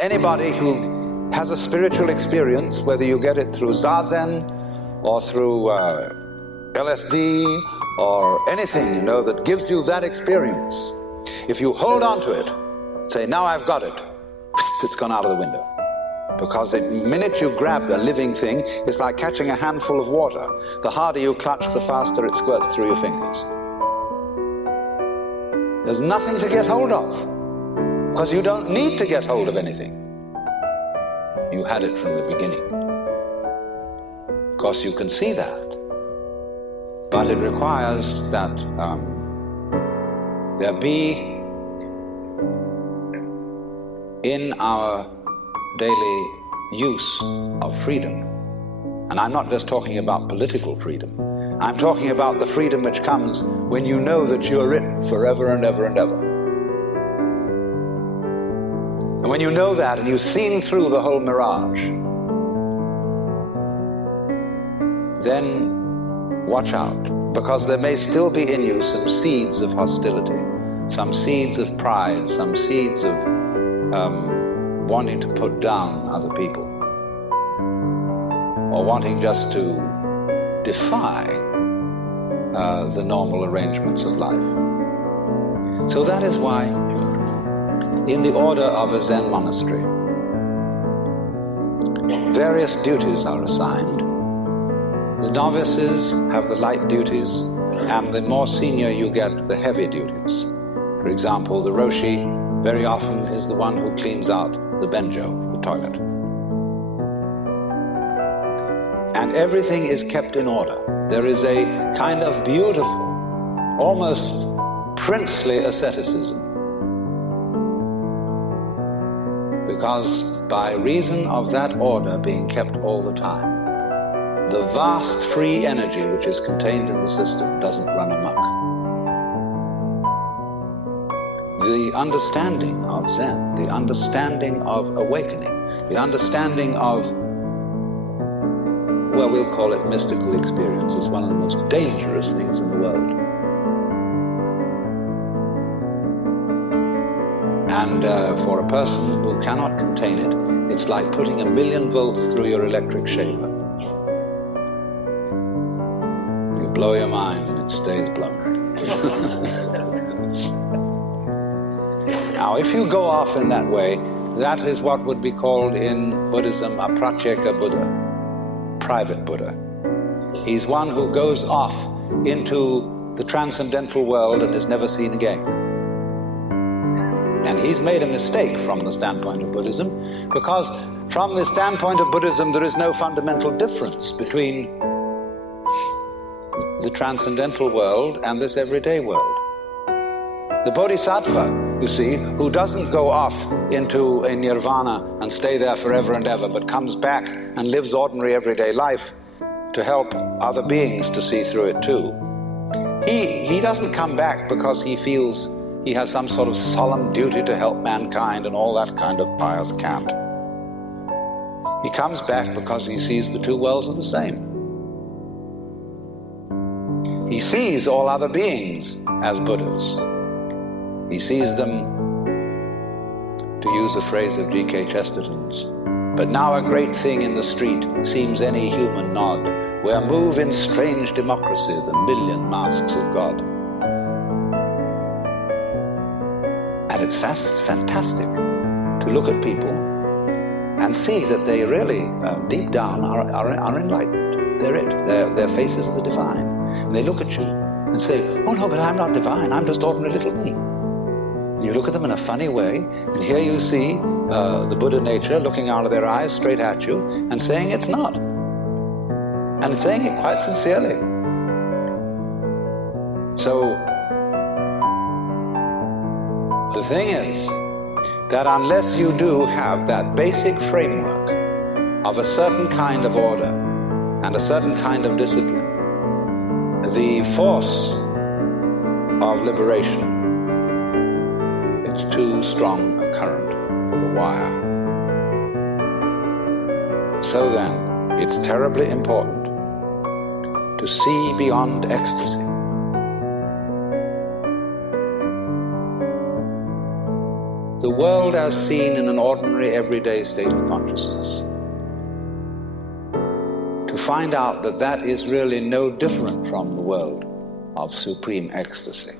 Anybody who has a spiritual experience, whether you get it through Zazen or through LSD or anything, you know, that gives you that experience, if you hold on to it, say, now I've got it, it's gone out of the window. Because the minute you grab a living thing, it's like catching a handful of water. The harder you clutch, the faster it squirts through your fingers. There's nothing to get hold of, because you don't need to get hold of anything. You had it from the beginning. Of course, you can see that. But it requires that there be in our daily use of freedom, and I'm not just talking about political freedom, I'm talking about the freedom which comes when you know that you're written forever and ever and ever. And when you know that and you've seen through the whole mirage, then watch out, because there may still be in you some seeds of hostility, some seeds of pride, some seeds of wanting to put down other people, or wanting just to defy the normal arrangements of life. So that is why in the order of a Zen monastery, various duties are assigned. The novices have the light duties, and the more senior you get, the heavy duties. For example, the Roshi very often is the one who cleans out the benjo, the toilet. And everything is kept in order. There is a kind of beautiful, almost princely asceticism. Because by reason of that order being kept all the time, the vast free energy which is contained in the system doesn't run amok. The understanding of Zen, the understanding of awakening, the understanding of, well, we'll call it mystical experience, is one of the most dangerous things in the world. And for a person who cannot contain it, it's like putting 1,000,000 volts through your electric shaver. You blow your mind and it stays blown. Now, if you go off in that way, that is what would be called in Buddhism a pratyeka Buddha, private Buddha. He's one who goes off into the transcendental world and is never seen again. And he's made a mistake from the standpoint of Buddhism, because from the standpoint of Buddhism there is no fundamental difference between the transcendental world and this everyday world. The Bodhisattva, you see, who doesn't go off into a nirvana and stay there forever and ever, but comes back and lives ordinary everyday life to help other beings to see through it too. He doesn't come back because he feels he has some sort of solemn duty to help mankind and all that kind of pious cant. He comes back because he sees the two worlds are the same. He sees all other beings as Buddhas. He sees them, to use a phrase of G.K. Chesterton's, but now a great thing in the street seems any human nod, where move in strange democracy the 1,000,000 masks of God. And it's fantastic to look at people and see that they really, deep down, are enlightened. They're it. Their faces are the divine. And they look at you and say, oh no, but I'm not divine, I'm just ordinary little me. And you look at them in a funny way, and here you see the Buddha nature looking out of their eyes straight at you and saying it's not. And saying it quite sincerely. So, the thing is that unless you do have that basic framework of a certain kind of order and a certain kind of discipline, the force of liberation, it's too strong a current for the wire. So then, it's terribly important to see beyond ecstasy. the world as seen in an ordinary, everyday state of consciousness. To find out that that is really no different from the world of supreme ecstasy.